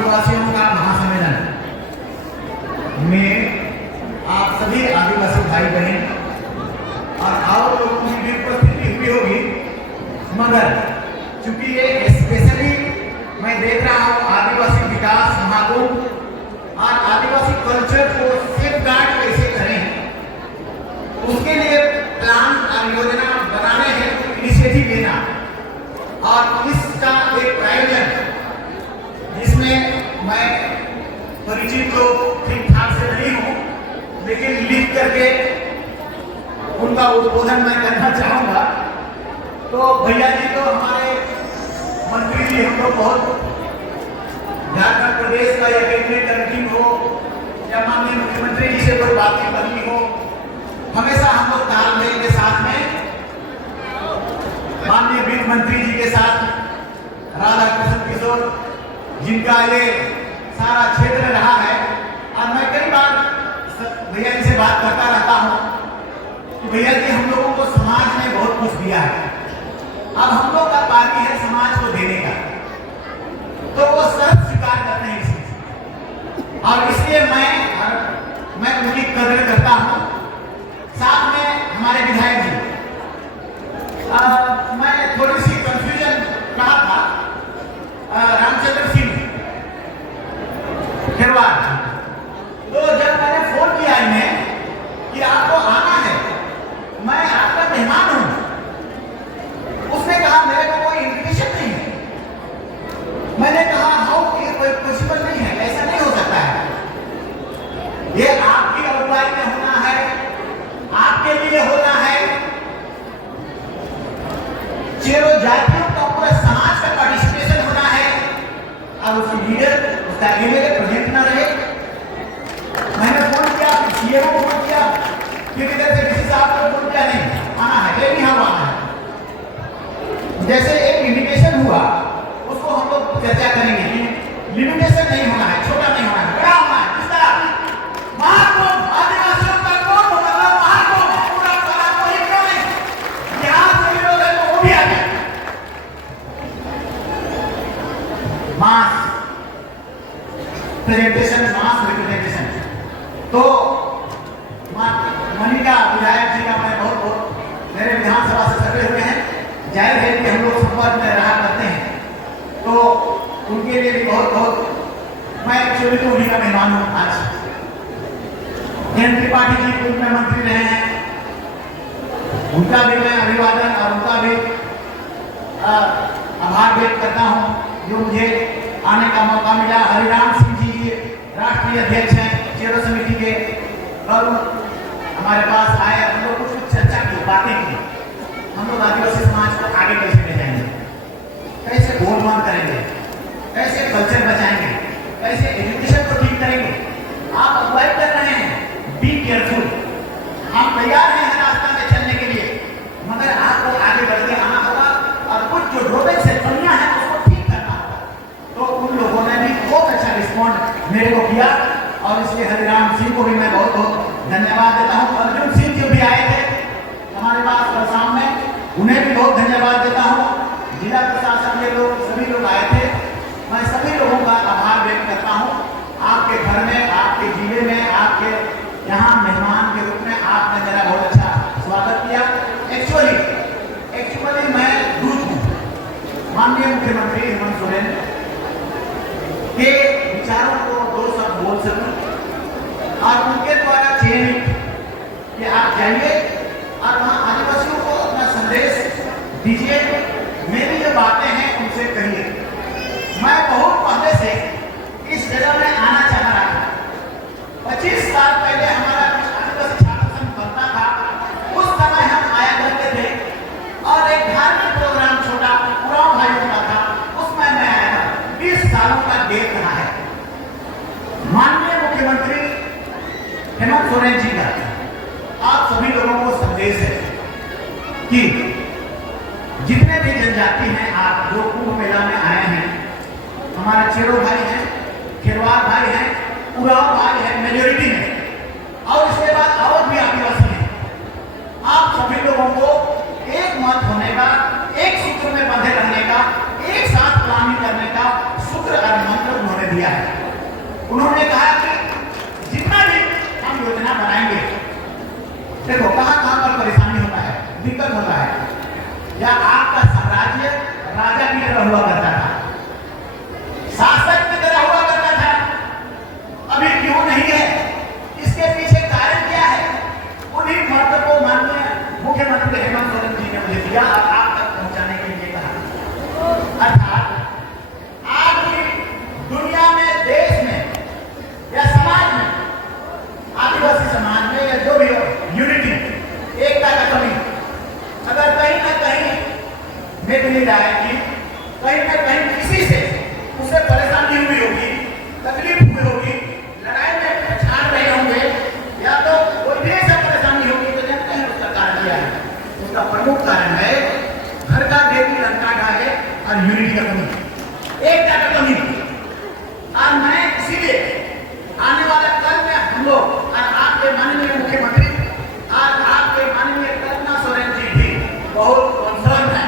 आदिवासियों का महासम्मेलन में आप सभी आदिवासी भाई बहन और लोगों की भी उपस्थिति हुई होगी, मगर चूंकि ये स्पेशली मैं देख रहा हूँ आदिवासी विकास महाकुंभ और आदिवासी कल्चर को सेफगार्ड कैसे करें, उसके लिए प्लान और योजना बनाने हैं, इनिशिएटिव लेना और इसका एक आयोजन जिसमें मैं परिचित तो ठीक ठाक से नहीं हूँ, लेकिन लिख करके उनका उद्बोधन मैं करना चाहूँगा। तो भैया जी तो हमारे मंत्री जी, हम लोग बहुत झारखंड प्रदेश का या कैबिनेट का मीटिंग हो या माननीय मुख्यमंत्री जी से कोई बातचीत करनी हो, हमेशा हम लोग तालमेल के साथ में माननीय वित्त मंत्री जी के साथ राधा कृष्ण किशोर जिनका ये सारा क्षेत्र रहा है, और मैं कई बार भैया जी से बात करता रहता हूँ कि भैया जी हम लोगों को समाज ने बहुत कुछ दिया है, अब हम लोग का बाकी है समाज को देने का, तो वो सब स्वीकार करते हैं इसी, और इसलिए मैं उनकी कदर करता हूँ। साथ में हमारे विधायक जी, मैं थोड़ी सी कंफ्यूजन कहा था, रामचंद्र सिंह खेरवार, तो जब मैंने फोन किया इन्हें कि आपको आना है, मैं आपका मेहमान हूं, उसने कहा मेरे को कोई इन्विटेशन नहीं है। मैंने कहा हाउ, ये कोई पॉसिबल नहीं है, ऐसा नहीं हो सकता है, ये आपकी अगुवाई में होना है, आपके लिए होना है, चेरो जातियों का पूरा समाज का पार्टिसिपेशन होना है, और उसकी लीडर उसका एमएलए प्रेजेंट ना रहे। मैंने फोन किया, सीएम को फोन किया, फिर इधर से किसी साहब को फोन किया, नहीं आना है, नहीं हम आना है। जैसे एक इन्विटेशन हुआ, उसको हम लोग चर्चा करेंगे कि लिमिटेशन नहीं होना है, छोटा नहीं होना है, बड़ा होना है। किस तरह महाकुंभ आदिवासियों का कौन होगा, महाकुंभ पूरा सारा कोई क्यों नहीं, यहाँ से भी लोग हैं तो वो भी आ जाए। मास प्रेजेंटेशन, मास रिप्रेजेंटेशन, तो मनिका विधायक जी का मैं बहुत मेरे विधानसभा से सटे हुए हैं, जाहिर है कि हम लोग संपर्क में रहा करते हैं, तो उनके लिए भी बहुत मैं एक्चुअली तो उन्हीं का मेहमान हूँ। आज जयंत त्रिपाठी जी पूर्व में मंत्री रहे हैं, उनका भी मैं अभिवादन और उनका भी आभार व्यक्त करता हूँ जो मुझे आने का मौका मिला। हरिराम सिंह जी राष्ट्रीय अध्यक्ष हैं चेरो समिति के, और हमारे पास आए, हम लोग कुछ चर्चा की, बातें की, हम लोग आदिवासी समाज को आगे कैसे ले जाएंगे, कैसे गोलमाल करेंगे, कैसे कल्चर बचाएंगे, कैसे एजुकेशन को ठीक करेंगे। आप अगुवाई कर रहे हैं, बी केयरफुल, हम तैयार हैं रास्ता में चलने के लिए, मगर आपको आगे बढ़ते आना होगा और कुछ जो ड्रॉबैक्स है, कमियां हैं, उसको ठीक करना होगा। तो उन लोगों ने भी बहुत अच्छा रिस्पॉन्ड मेरे को किया, और इसलिए हरिराम सिंह को भी मैं बहुत धन्यवाद देता हूँ। अर्जुन सिंह जो भी आए थे हमारे पास कल शाम में, उन्हें भी बहुत धन्यवाद देता हूँ। जिला प्रशासन के लोग, सभी लोग आए थे, मैं सभी लोगों का आभार व्यक्त करता हूँ। आपके घर में, आपके जिले में, आपके यहाँ मेहमान के रूप में आपने मेरा बहुत अच्छा स्वागत किया। एक्चुअली मैं दूत हूँ माननीय मुख्यमंत्री हेमंत सोरेन के विचारों को दो शब्द बोल सकूं, और उनके द्वारा चयनित कि आप जाइए और वहाँ आदिवासियों को अपना संदेश दीजिए, मेरी जो बातें हैं उनसे कहिए। मैं बहुत पहले से इस जगह में आना चाह रहा था। 25 साल पहले हमारा आदिवासी छात्र संघ बनता था, उस समय हम आया करते थे, और एक धार्मिक प्रोग्राम छोटा उरांव भाइयों का था, उसमें मैं आया था। 20 सालों का देख रहा है। माननीय मुख्यमंत्री हेमंत सोरेन जी का आप सभी लोगों को संदेश है कि जितने भी जनजाति हैं, आप जो कुंभ मेला में आए हैं, हमारे चेरो भाई हैं, खेरवार भाई हैं, उरांव भाई हैं मेजोरिटी में, और इसके बाद और भी आदिवासी हैं। आप सभी लोगों को एक मत होने का, एक सूत्र में बंधे रहने का, एक साथ प्लानिंग करने का सूत्र और मंत्र उन्होंने दिया है। उन्होंने कहा कि जितना भी हम योजना बनाएंगे, देखो कहाँ कहाँ पर परेशानी होता है, दिक्कत होता है। या आपका साम्राज्य राजा की तरह हुआ करता था, शासक की तरह हुआ करता था, अभी क्यों नहीं है? इसके पीछे कारण क्या है? उन्हीं मर्द को माननीय मुख्यमंत्री हेमंत सोरेन जी ने मुझे दिया और आप तक पहुंचाने के लिए कहा। अर्थात आज की दुनिया में, देश में या समाज में, आदिवासी समाज में या जो भी हो, यूनिटी, एकता का कमी अगर कहीं ना कहीं मिल जाएगी, कहीं ना कहीं किसी से उसे परेशानी हुई होगी, तकलीफ हुई होगी, लड़ाई में पछाड़ रहे होंगे, या तो कोई भी ऐसा परेशानी होगी तो जानते हैं उसका कारण क्या है? उसका प्रमुख कारण है घर का देवी लंका का है और यूनिटी का कमी, एकता का कमी। और मैं इसीलिए आने वाला कल में हम लोग और आपके माननीय मुख्यमंत्री और आपके माननीय करुणा सोरेन जी भी बहुत कंसर्न है,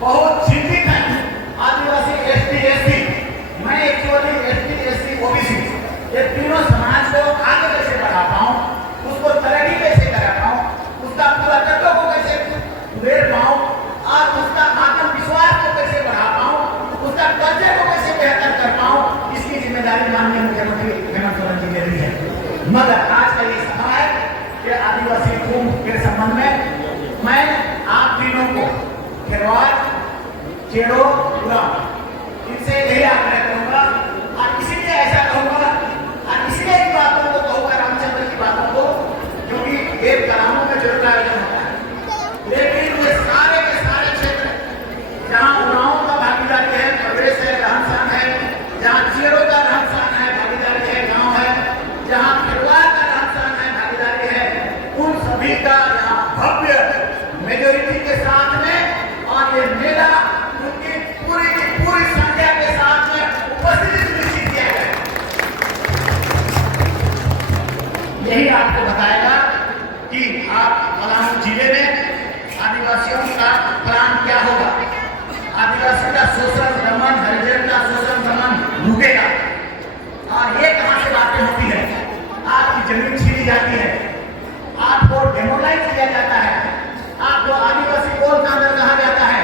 बहुत चिंतित है। आदिवासी, एसटी, एससी, मैं एक्चुअली एसटी, एससी, ओबीसी ये तीनों समाज को आगे कैसे बढ़ा पाऊं, उसको तरक्की कैसे करा पाऊं, उसका पुरातत्व को कैसे उभेर पाऊं और उसका आत्मविश्वास को कैसे बढ़ा पाऊं, उसका कल्चर को कैसे बेहतर कर पाऊं, इसकी जिम्मेदारी माननीय मुख्यमंत्री हेमंत सोरेन जी ने ली है। मगर आज का ये सभा है कि आदिवासी कुंभ के संबंध में मैं आप तीनों को खिरवाड़, चेड़ो, इनसे यही आग्रह करूंगा और इसीलिए ऐसा कहूंगा और इसलिए इन बातों को कहूंगा, रामचंद्र की बातों को, क्योंकि ये ग्रामों में जरूर आयोजन होता है, लेकिन ये सारे के सारे क्षेत्र जहाँ उड़ाओं का भागीदारी है, प्रदेश है, रहन सहन है, जहाँ चेड़ो का रहन सहन है, भागीदारी है, गाँव है, जहाँ खिरवाड़ का रहन सहन है, भागीदारी है, उन सभी का यहाँ भव्य मेजोरिटी के साथ में और ये मेला उनकी पूरी की पूरी संख्या के साथ में उपस्थिति सुनिश्चित किया गया। यही आपको बताएगा कि आप पलामू जिले में आदिवासियों का प्लान क्या होगा। आदिवासी का शोषण दमन, हरिजन का शोषण दमन रुकेगा। और ये कहां से बातें होती है? आपकी जमीन छीनी जाती है, आपको डेमोलाइज किया जाता है, आपको आदिवासी कोल कांदर कहा जाता है,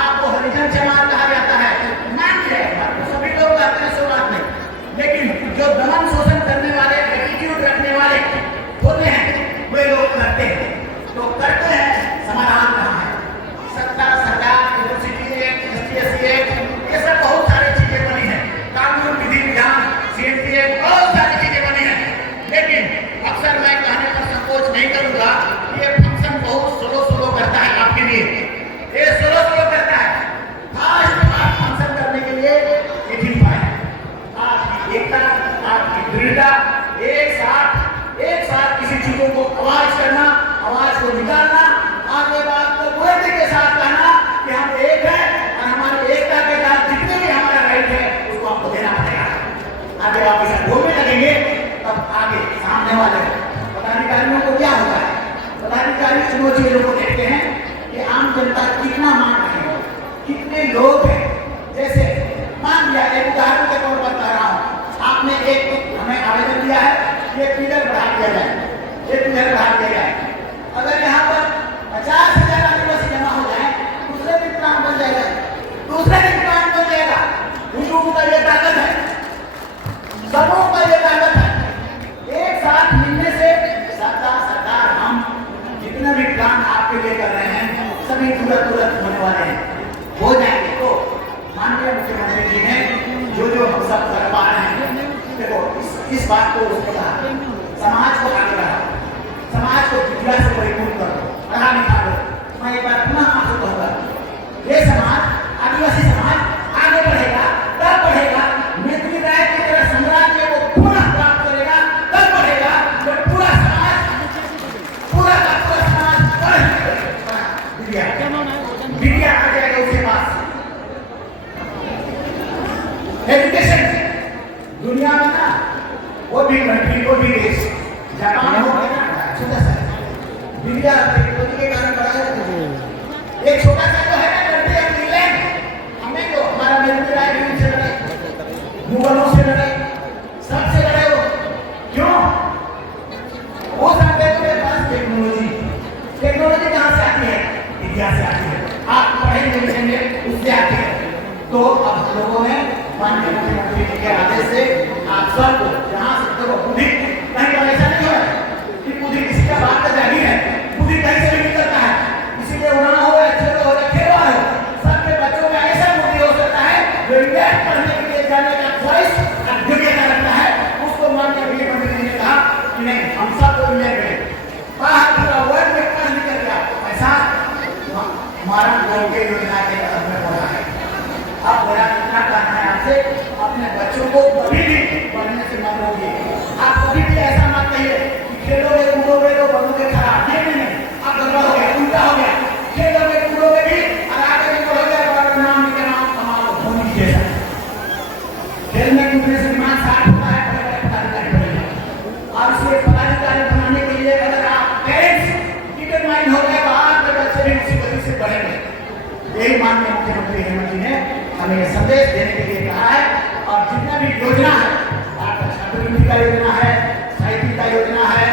आपको हरिजन चमार कहा जाता है। मान लिया तो सभी लोग कहते हैं, सो बात नहीं, लेकिन जो दमन शोषण करने वाले, एटीट्यूड रखने वाले होते हैं वे लोग करते हैं। तो करते हैं, समाधान कहाँ है? सत्ता, सरकार, यूनिवर्सिटी एक्ट, एसटी एक्ट, ये सब बहुत सारी चीजें बनी है, कानून, विधि विधान, सीएमटी एक्ट, बहुत सारी चीजें बनी है। लेकिन अक्सर मैं कहने पर संकोच नहीं करूंगा, ये फंक्शन बहुत स्लो करता है आपके लिए, ये स्लो करता है। फास्ट फंक्शन करने के लिए ये ठीक है। आपकी एकता, आपकी दृढ़ता, एक साथ किसी चीजों को आवाज करना, आवाज को निकालना, आगे बात को बुलंदी के साथ कहना कि हम एक हैं और हमारी एकता के साथ जितने भी हमारा राइट है उसको आपको देना पड़ेगा। आगे आप इसे बोलने लगेंगे तब आगे सामने वाले पदाधिकारियों को क्या होता है? पदाधिकारी इन चीजों को देखते हैं कि आम जनता कितना मान रहे हैं, कितने लोग हैं। जैसे मान लिया, एक उदाहरण के तौर पर कह रहा हूँ, आपने एक हमें आवेदन दिया है, ये पिलर बढ़ा दिया जाए, ये पिलर बढ़ा दिया जाए। अगर यहाँ पर 50,000 आदिवासी जमा हो जाए, दूसरे दिन प्लान बन जाएगा, दूसरे दिन प्लान बन जाएगा। हुजूम का ये ताकत है, समूह का ये ताकत है। एक साथ मिलने से सरकार हम जितना भी प्लान आपके लिए कर रहे हैं सभी तुरंत होने वाले हैं, हो जाएंगे। तो माननीय मुख्यमंत्री जी ने जो हम सब कर पा रहे हैं, देखो इस बात को उसने कहा, समाज को आगे बढ़ाओ, समाज को विद्या से परिपूर्ण करो, पढ़ा लिखा दो। मैं एक बार पुनः आपको कहूँगा, ये समाज, आदिवासी समाज आगे बढ़ेगा, तब बढ़ेगा, मिथिली राय की तरह साम्राज्य को पुनः प्राप्त करेगा, तब बढ़ेगा, जब पूरा समाज विद्या आ जाएगा उसके पास। एजुकेशन दुनिया में ना, वो भी कंट्री, वो भी देश, जापान हो गया छोटा सा विद्या टेक्नोलॉजी के कारण बढ़ा है। एक छोटा सा जो है ना कंट्री ऑफ इंग्लैंड, हमें जो हमारा मिलिट्री राइट से मुगलों से लड़े, सबसे लड़े वो। क्यों? वो जानते थे पास टेक्नोलॉजी, टेक्नोलॉजी कहाँ से आती है? इंडिया से आती है। आप पढ़ेंगे लिखेंगे उससे आती है। तो अब लोगों ने माननीय मुख्यमंत्री जी के आदेश से आप सबको यहाँ से देखो बुद्धि कहीं पर ऐसा नहीं है कि बुद्धि किसी का बात का जाहिर है, बुद्धि कहीं से भी निकलता है। इसीलिए उड़ाना हो, अच्छे हो या खेलवा हो, सबके बच्चों में ऐसा बुद्धि हो सकता है जो इंडिया पढ़ने के लिए जाने का ख्वाहिश योग्यता रखता है। उसको माननीय मुख्यमंत्री जी ने कहा कि नहीं, हम सबको इंडिया करें, बाहर पूरा वर्ल्ड में पढ़ लिख करके ऐसा हमारा गोल के योजना के कदम में बढ़ा है। अब मेरा इतना कहना है आपसे, अपने बच्चों को कभी भी पढ़ने से मत रोकिए। आप कभी भी ऐसा मत कहिए कि खेलोगे कूदोगे तो बनोगे खराब। नहीं, अब गलत हो गया, उल्टा हो गया। खेलोगे कूदोगे भी और आगे भी बढ़ोगे और नाम निकलना कमा लो धोनी जैसा। खेलने कूदने से दिमाग साफ होता है, और उसके पदाधिकारी बनाने के लिए अगर आप पेरेंट्स डिटरमाइन हो गए तो आपके बच्चे भी उसी गति से बढ़ेंगे। यही माननीय मुख्यमंत्री हेमंत जी ने हमें संदेश देने के लिए कहा है। और जितना भी योजना है, आपका छात्रवृत्ति का योजना है, साइकिल का योजना है,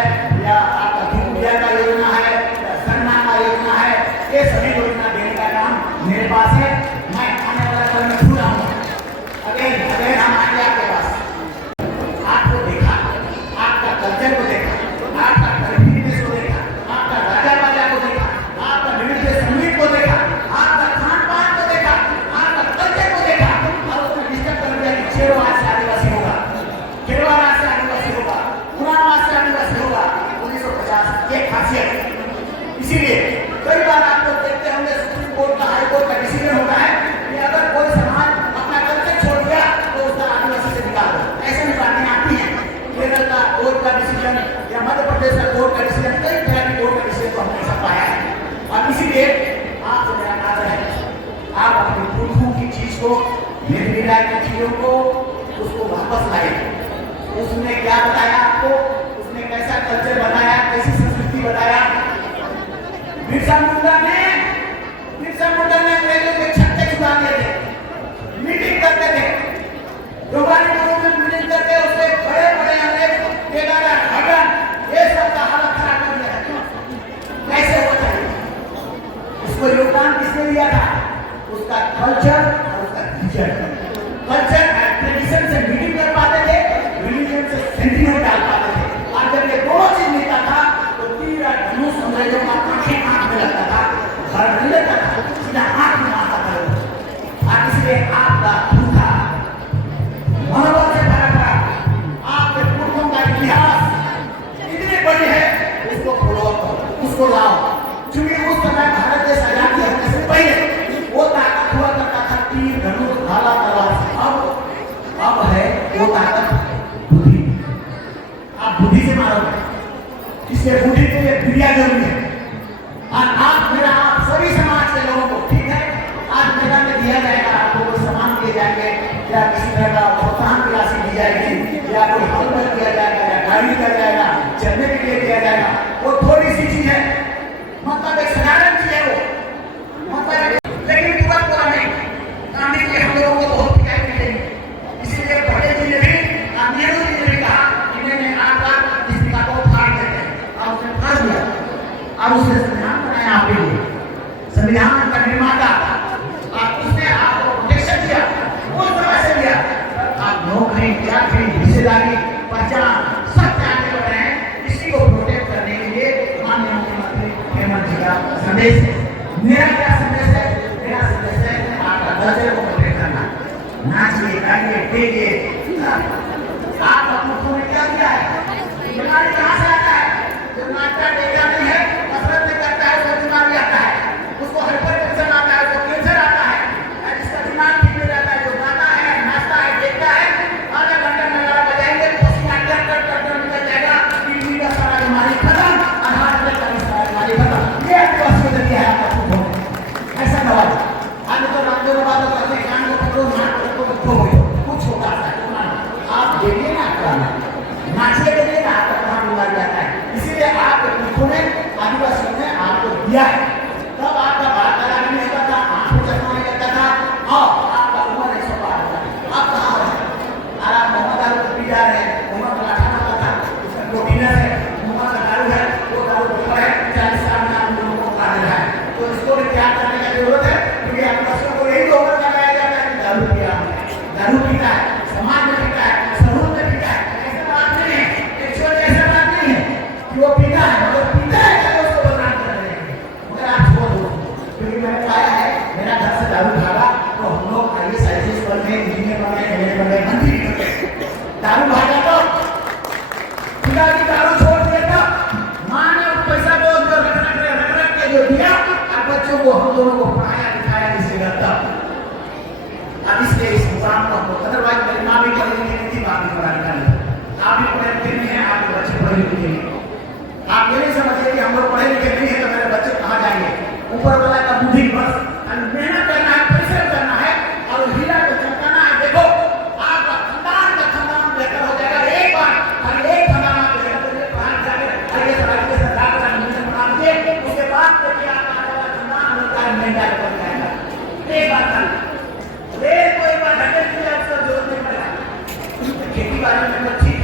या आपका धूपिया का योजना है, या सरना का योजना है, ये सभी योजना देने का काम मेरे पास है। मैं आने वाला कल में पूरा हूँ। अगेन हम आएंगे आपके पास। आपको देखा, आपका कल्चर को देखा, आपका कल्चर को देखा, आपका राजा बाजा को देखा, आपका नृत्य संगीत को देखा, आपका खान पान को देखा, आपका कल्चर को देखा, और उसमें डिस्टर्ब कर दिया कि शेरवाड़ से आदिवासी होगा, खेरवाड़ा से आदिवासी होगा, पुराना से आदिवासी होगा। 1950 ये खासियत। इसीलिए कई बार आप लोग देखते होंगे सुप्रीम कोर्ट का, हाई कोर्ट का डिसीजन होता है कि अगर कोई समाज अपना कल्चर छोड़ दिया तो उसका आदिवासी से निकाल दो। ऐसी भी बातें आती हैं। केरल का कोर्ट का डिसीजन या मध्य प्रदेश का कोर्ट का डिसीजन, कई तरह के कोर्ट का डिसीजन तो हमने सब पाया है। और इसीलिए आपसे मेरा आग्रह है, आप अपनी पुरखों की चीज को, निर्मिला की चीजों को, उसको वापस लाइए। उसने क्या बताया आपको, उसने कैसा कल्चर बताया, कैसी संस्कृति बताया। बिरसा मुंडा ने अंग्रेजों के छक्के छुड़ा दिए थे, मीटिंग करते थे, दोबारा मीटिंग करके उसके बड़े बड़े अंग्रेज केदारा हडन ये सब का हालत खराब कर दिया। क्यों? कैसे होता है? उसको योगदान किसने दिया था? उसका कल्चर और उसका रिलीजन। कल्चर ट्रेडिशन से मीटिंग कर पाते थे, रिलीजन से सेंटिमेंट डाल पाते थे। और जब ये दोनों चीज मिलता था तो तीर और धनुष अंग्रेजों का आंख में लगता था, घर नहीं लगता था, सीधा आंख में मारता था। और इसलिए आपका भूखा मनोबल से भरा पड़ा आपके पुरखों का इतिहास इतनी बड़ी है, उसको फॉलो करो, उसको लाओ। क्योंकि उस समय भारत देश आजादी होने से पहले वो ताकत हुआ करता था तीर धनुष भाला तलवार। अब है वो ताकत बुद्धि। आप बुद्धि से मारोगे, इसलिए बुद्धि के लिए क्रिया जरूरी है। और आप मेरा, आप सभी समाज के लोगों को, ठीक है, आज मैदान में दिया जाएगा, आपको कोई सामान दिए जाएंगे या किसी तरह का प्रोत्साहन की राशि दी जाएगी या कोई हेल्पर दिया जाएगा या गाड़ी दिया जाएगा, चलने के लिए दिया जाएगा। वो थोड़ी सी चीज है, मतलब एक साधारण चीज है वो, मतलब लेकिन पूरा नहीं। गांधी जी हम लोगों को बहुत शिकायत मिलेगी। इसीलिए पटेल जी ने भी, नेहरू जी ने भी कहा कि मैंने आपका इस पिता को फाड़ देते हैं, और उसने फाड़ दिया और उसने संविधान बनाया आपके लिए, संविधान का निर्माता। उसने आपको प्रोटेक्शन दिया, उस तरह से दिया। आप नौकरी, चाकरी, हिस्सेदारी, पहचान सब आगे बढ़ रहे हैं। इसी को प्रोटेक्ट करने के लिए माननीय मुख्यमंत्री हेमंत जी का संदेश है। मेरा क्या संदेश है? मेरा संदेश है आपका कल्चर को प्रोटेक्ट करना। नाचिए, गाइए, गाइए। आप अपने क्या दिया है? बीमारी कहाँ से आता है? जो नाचता टेका नहीं है, कसरत नहीं करता है, उसको बीमारी आता है, उसको हाइपरटेंशन आता है, उसको कैंसर आता है, जिसका दिमाग ठीक नहीं रहता है, जो गाता है, नाचता है, देखता है, आधा घंटा नगाड़ा बजाएंगे, पसीना कर निकल जाएगा, किडनी का सारा बीमारी खत्म, और हार्ट अटैक का सारा बीमारी खत्म। ये आपको अस्पताल दिया है आपका खुद ऐसा दवा। आज तो रामदेव बाबा कहते हैं कान को पकड़ो, नाक को पकड़ो, कुछ होता है। आप देखिए ना, नाचिए देखिए ना, आपका कहाँ बीमारी आता है। इसीलिए आप पुरखों ने, आदिवासियों ने आपको दिया है। तब आपका बाल काला नहीं होता था, आंख में चश्मा नहीं लगता था, और आपका उम्र 100 पार होता था। आप कहाँ रहे? मोहम्मद दारू को पी जा रहे हैं, मोहम्मद मलाखाना का था, उसका प्रोटीनस है, मोहम्मद का दारू है, वो दारू पेपर है, 40 साल में आप लोगों को खा रहा है। तो इसको भी त्याग करने की जरूरत है, क्योंकि आप बच्चों को यही होकर लगाया जाता है कि दारू पिया हमने, दारू पीता है, समाज में पीता है, समूह में पीता है। ऐसा बात नहीं है, एक्चुअली ऐसा बात नहीं है कि वो पीता है, मगर पीता है कि उसको बदनाम कर रहे हैं। मगर आप छोड़ दो, क्योंकि मैंने पाया है, मेरा घर से दारू भागा तो हम लोग IAS IPS बन गए, इंजीनियर बन गए, MLA बन गए, मंत्री बन गए। दारू भागा तो पिताजी दारू छोड़ दिया था, माँ ने उस पैसा को जो रख के जो दिया, अब बच्चों को हम दोनों को पढ़ाया लिखाया इसी करता। अब इसलिए इस मुकाम को हमको, अदरवाइज मेरी माँ भी पढ़ी लिखी नहीं थी, बाप भी पढ़ा लिखा नहीं। आप भी पढ़े लिखे नहीं है, आपके बच्चे पढ़े लिखे नहीं। आप ये नहीं समझिए कि हम लोग पढ़े लिखे नहीं है तो मेरे बच्चे कहाँ जाएंगे। ऊपर वाला का बुद्धि बस मेहनत करना है, परिश्रम करना है और हीरा को चमकाना है। देखो आपका खानदान का खानदान बेहतर हो जाएगा। एक बार खाली एक खानदान आप बेहतर हो जाए, बाहर जाकर आगे सरकार का मिशन बना दीजिए, उसके बाद देखिए आपका खानदान मिलता है महंगा बन जाएगा। एक बार खाली रेल को एक बार ढके दीजिए, आपको जरूरत नहीं पड़ेगा। खेती बाड़ी में तो ठीक